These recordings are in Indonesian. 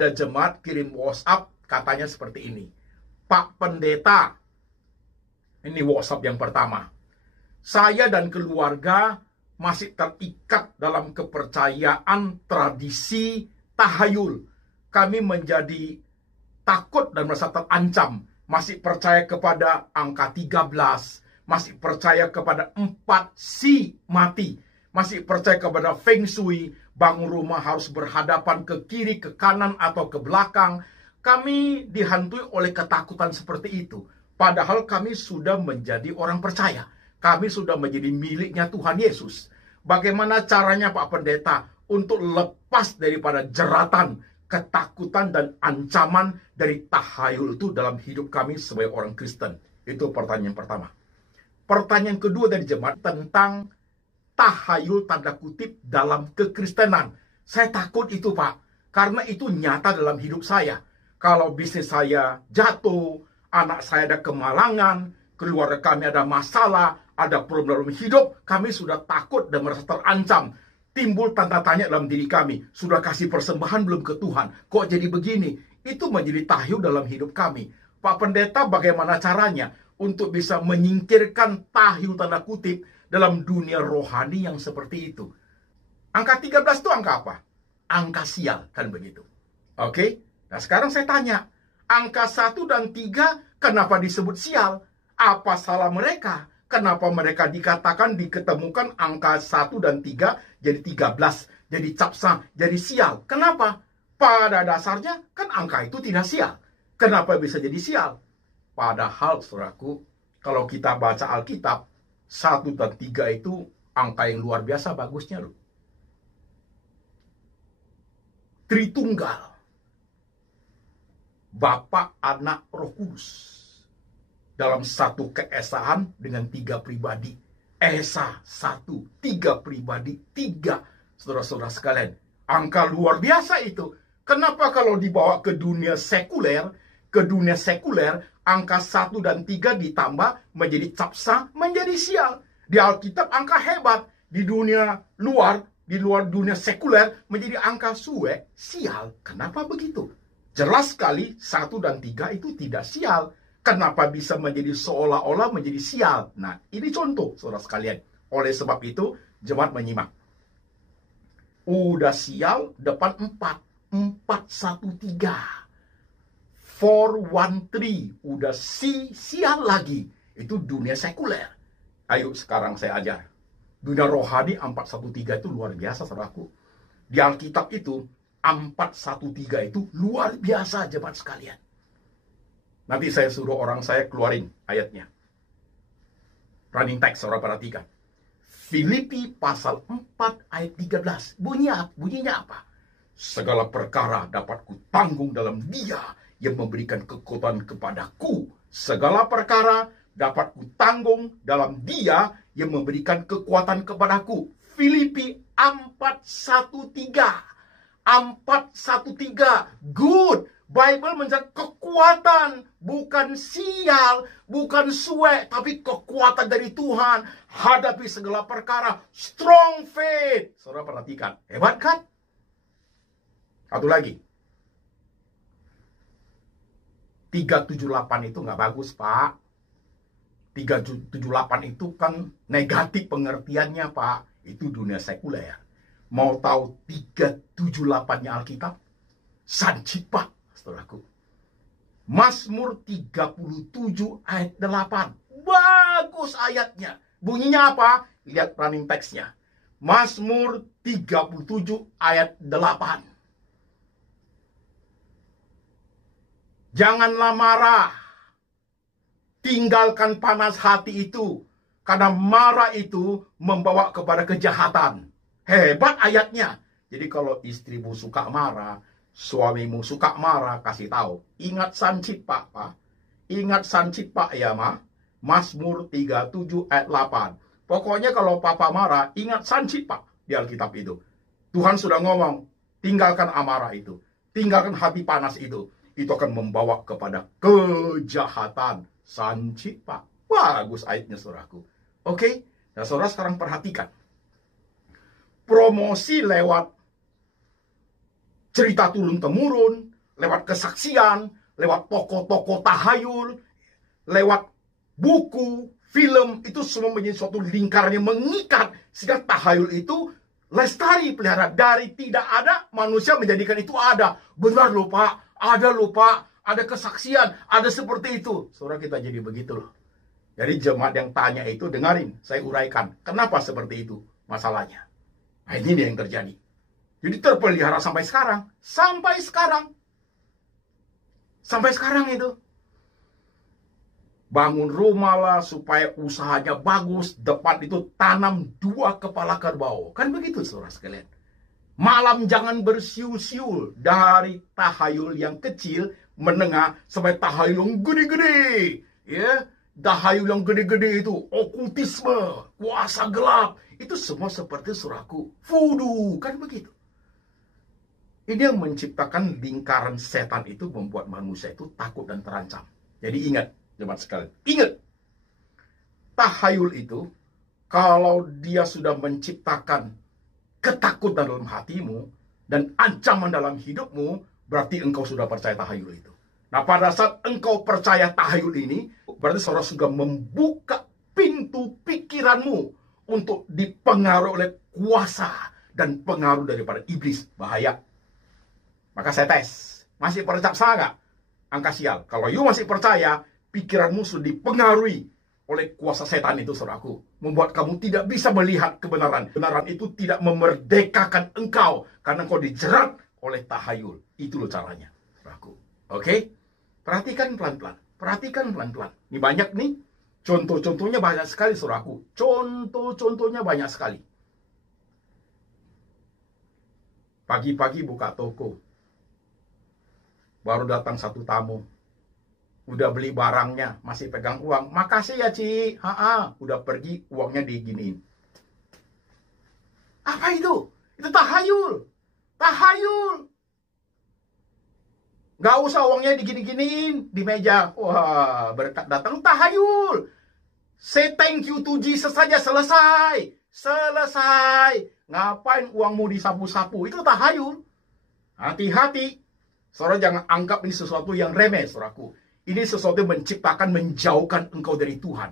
Ada jemaat kirim WhatsApp, katanya seperti ini. Pak Pendeta, ini WhatsApp yang pertama. Saya dan keluarga masih terikat dalam kepercayaan tradisi tahayul. Kami menjadi takut dan merasa terancam. Masih percaya kepada angka 13. Masih percaya kepada 4 si mati. Masih percaya kepada feng shui. Bangun rumah harus berhadapan ke kiri, ke kanan, atau ke belakang. Kami dihantui oleh ketakutan seperti itu. Padahal kami sudah menjadi orang percaya. Kami sudah menjadi miliknya Tuhan Yesus. Bagaimana caranya Pak Pendeta untuk lepas daripada jeratan, ketakutan, dan ancaman dari tahayul itu dalam hidup kami sebagai orang Kristen? Itu pertanyaan pertama. Pertanyaan kedua dari jemaat tentang tahayul tanda kutip dalam kekristenan. Saya takut itu Pak, karena itu nyata dalam hidup saya. Kalau bisnis saya jatuh, anak saya ada kemalangan, keluarga kami ada masalah, ada problem dalam hidup, kami sudah takut dan merasa terancam. Timbul tanda tanya dalam diri kami, sudah kasih persembahan belum ke Tuhan? Kok jadi begini? Itu menjadi tahayul dalam hidup kami. Pak Pendeta, bagaimana caranya untuk bisa menyingkirkan tahayul tanda kutip dalam dunia rohani yang seperti itu? Angka 13 itu angka apa? Angka sial, kan begitu. Oke? Nah sekarang saya tanya, angka 1 dan 3 kenapa disebut sial? Apa salah mereka? Kenapa mereka diketemukan angka 1 dan 3 jadi 13, jadi capsa, jadi sial? Kenapa? Pada dasarnya kan angka itu tidak sial. Kenapa bisa jadi sial? Padahal saudaraku, kalau kita baca Alkitab, 1 dan 3 itu angka yang luar biasa bagusnya loh. Tritunggal. Bapa, Anak, Roh Kudus. Dalam satu keesaan dengan 3 pribadi. Esa 1, 3 pribadi, 3. Saudara-saudara sekalian, angka luar biasa itu. Kenapa kalau dibawa ke dunia sekuler, angka 1 dan 3 ditambah menjadi capsa, menjadi sial. Di Alkitab angka hebat. Di dunia luar, dunia sekuler, menjadi angka sue, sial. Kenapa begitu? Jelas sekali 1 dan 3 itu tidak sial. Kenapa bisa menjadi seolah-olah menjadi sial? Nah, ini contoh, saudara sekalian. Oleh sebab itu, jemaat menyimak. Udah sial, depan 4. 413. 413. Udah sial lagi. Itu dunia sekuler. Ayo sekarang saya ajar. Dunia rohani 413 itu luar biasa, saudaraku. Di Alkitab itu, 413 itu luar biasa, jemaat sekalian. Nanti saya suruh orang saya keluarin ayatnya. Running text, saudara perhatikan. Filipi pasal 4 ayat 13. Bunyinya apa? Segala perkara dapat kutanggung dalam Dia yang memberikan kekuatan kepadaku. Segala perkara dapat kutanggung dalam Dia yang memberikan kekuatan kepadaku. Filipi 413. 413. Good. Bible menjadi kekuatan, bukan sial, bukan suek, tapi kekuatan dari Tuhan. Hadapi segala perkara. Strong faith. Saudara perhatikan. Hebat kan? Satu lagi. 378 itu nggak bagus, Pak. 378 itu kan negatif pengertiannya, Pak. Itu dunia sekuler. Mau tahu 378-nya Alkitab? Sancipah. Saudaraku, Mazmur 37 ayat 8. Bagus ayatnya. Bunyinya apa? Lihat running text-nya. Mazmur 37 ayat 8. Janganlah marah. Tinggalkan panas hati itu. Karena marah itu membawa kepada kejahatan. Hebat ayatnya. Jadi kalau istrimu suka marah, suamimu suka marah, kasih tahu. Ingat Sancipah, Pak. Ingat Sancipah ya, Ma. Mazmur 37 ayat 8. Pokoknya kalau papa marah, ingat Sancipah di Alkitab itu. Tuhan sudah ngomong, tinggalkan amarah itu. Tinggalkan hati panas itu. Itu akan membawa kepada kejahatan. Sancipah. Bagus ayatnya, saudaraku. Oke? Nah, saudara sekarang perhatikan. Promosi lewat cerita turun-temurun, lewat kesaksian, lewat tokoh-tokoh tahayul, lewat buku, film, itu semua menjadi suatu lingkaran yang mengikat sehingga tahayul itu lestari, pelihara. Dari tidak ada, manusia menjadikan itu ada. Benar loh Pak, ada loh Pak, ada kesaksian, ada seperti itu. Saudara, kita jadi begitu loh. Jadi jemaat yang tanya itu, dengarin, saya uraikan. Kenapa seperti itu masalahnya? Nah, ini yang terjadi. Jadi terpelihara sampai sekarang. Sampai sekarang. Sampai sekarang itu. Bangun rumah lah supaya usahanya bagus. Depan itu tanam 2 kepala kerbau. Kan begitu saudara sekalian. Malam jangan bersiul-siul. Dari tahayul yang kecil, menengah, sampai tahayul yang gede-gede. Ya, tahayul yang gede-gede itu okultisme, kuasa gelap. Itu semua seperti suraku voodoo. Kan begitu. Ini yang menciptakan lingkaran setan itu membuat manusia itu takut dan terancam. Jadi ingat, jemaat sekalian. Ingat, tahayul itu, kalau dia sudah menciptakan ketakutan dalam hatimu dan ancaman dalam hidupmu, berarti engkau sudah percaya tahayul itu. Nah, pada saat engkau percaya tahayul ini, berarti saudara sudah membuka pintu pikiranmu untuk dipengaruhi oleh kuasa dan pengaruh daripada iblis. Bahaya. Maka saya tes. Masih percaya nggak? Angka sial. Kalau you masih percaya, pikiranmu sudah dipengaruhi oleh kuasa setan itu, saudaraku. Membuat kamu tidak bisa melihat kebenaran. Kebenaran itu tidak memerdekakan engkau. Karena engkau dijerat oleh tahayul. Itu loh caranya, saudaraku. Oke? Perhatikan pelan-pelan. Perhatikan pelan-pelan. Ini banyak nih. Contoh-contohnya banyak sekali, saudaraku. Contoh-contohnya banyak sekali. Pagi-pagi buka toko. Baru datang satu tamu. Udah beli barangnya, masih pegang uang. Makasih ya, Ci. Udah pergi, uangnya diginiin. Apa itu? Itu tahayul. Tahayul. Gak usah uangnya digini-giniin di meja. Wah, berkat datang tahayul. Say thank you to Jesus saja, selesai. Selesai. Ngapain uangmu disapu-sapu? Itu tahayul. Hati-hati. Saudara jangan anggap ini sesuatu yang remeh, saudaraku. Ini sesuatu yang menciptakan, menjauhkan engkau dari Tuhan.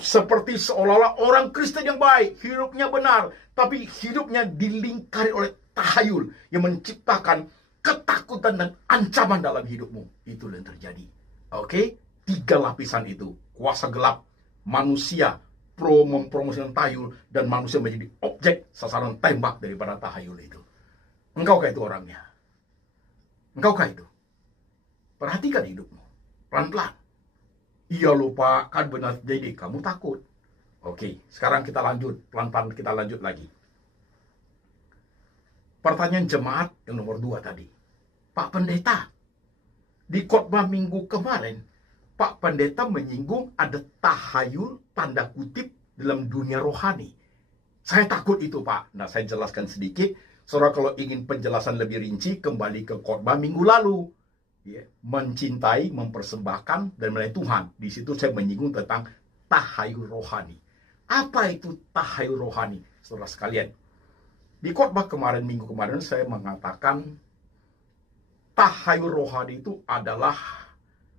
Seperti seolah-olah orang Kristen yang baik, hidupnya benar, tapi hidupnya dilingkari oleh tahayul yang menciptakan ketakutan dan ancaman dalam hidupmu. Itu yang terjadi. Oke? 3 lapisan itu. Kuasa gelap, manusia mempromosikan tahayul, dan manusia menjadi objek sasaran tembak daripada tahayul itu. Engkau kayak itu orangnya. Engkau kah itu? Perhatikan hidupmu. Pelan-pelan. Iya lupa, kan benar jadi kamu takut. Oke, sekarang kita lanjut. Pelan-pelan kita lanjut lagi. Pertanyaan jemaat yang nomor 2 tadi. Pak Pendeta, di khotbah minggu kemarin, Pak Pendeta menyinggung ada tahayul tanda kutip dalam dunia rohani. Saya takut itu, Pak. Nah, saya jelaskan sedikit. Saudara kalau ingin penjelasan lebih rinci, kembali ke khotbah minggu lalu. Ya, mencintai, mempersembahkan, dan melayani Tuhan. Di situ saya menyinggung tentang tahayul rohani. Apa itu tahayul rohani, saudara sekalian? Di khotbah kemarin, minggu kemarin, saya mengatakan tahayul rohani itu adalah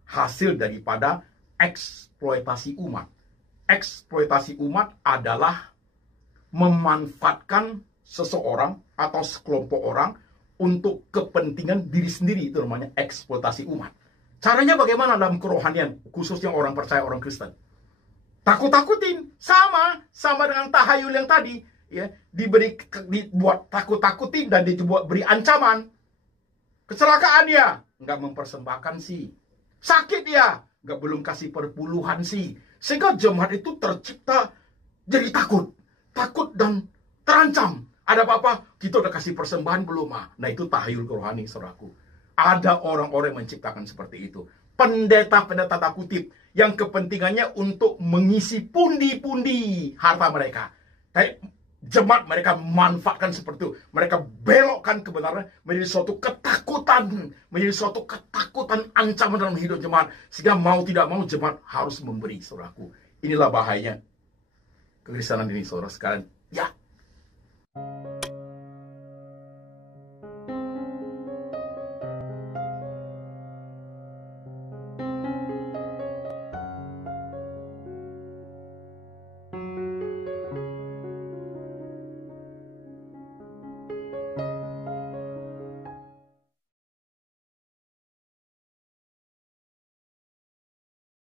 hasil daripada eksploitasi umat. Eksploitasi umat adalah memanfaatkan seseorang atau sekelompok orang untuk kepentingan diri sendiri. Itu namanya eksploitasi umat. Caranya bagaimana dalam kerohanian, khususnya orang percaya, orang Kristen? Takut-takutin. Sama dengan tahayul yang tadi. Ya, dibuat takut-takutin dan dibuat beri ancaman. Kecelakaan dia, nggak mempersembahkan sih. Sakit dia, nggak belum kasih perpuluhan sih. Sehingga jemaat itu tercipta jadi takut. Takut dan terancam. Ada apa-apa, kita udah kasih persembahan belum? Nah itu tahayul rohani, saudaraku. Ada orang-orang yang menciptakan seperti itu. Pendeta-pendeta tanda kutip yang kepentingannya untuk mengisi pundi-pundi harta mereka. Kayak jemaat mereka manfaatkan seperti itu. Mereka belokkan kebenaran menjadi suatu ketakutan. Menjadi suatu ketakutan ancaman dalam hidup jemaat. Sehingga mau tidak mau jemaat harus memberi, saudaraku. Inilah bahayanya kekristenan ini, saudara sekalian. Ya.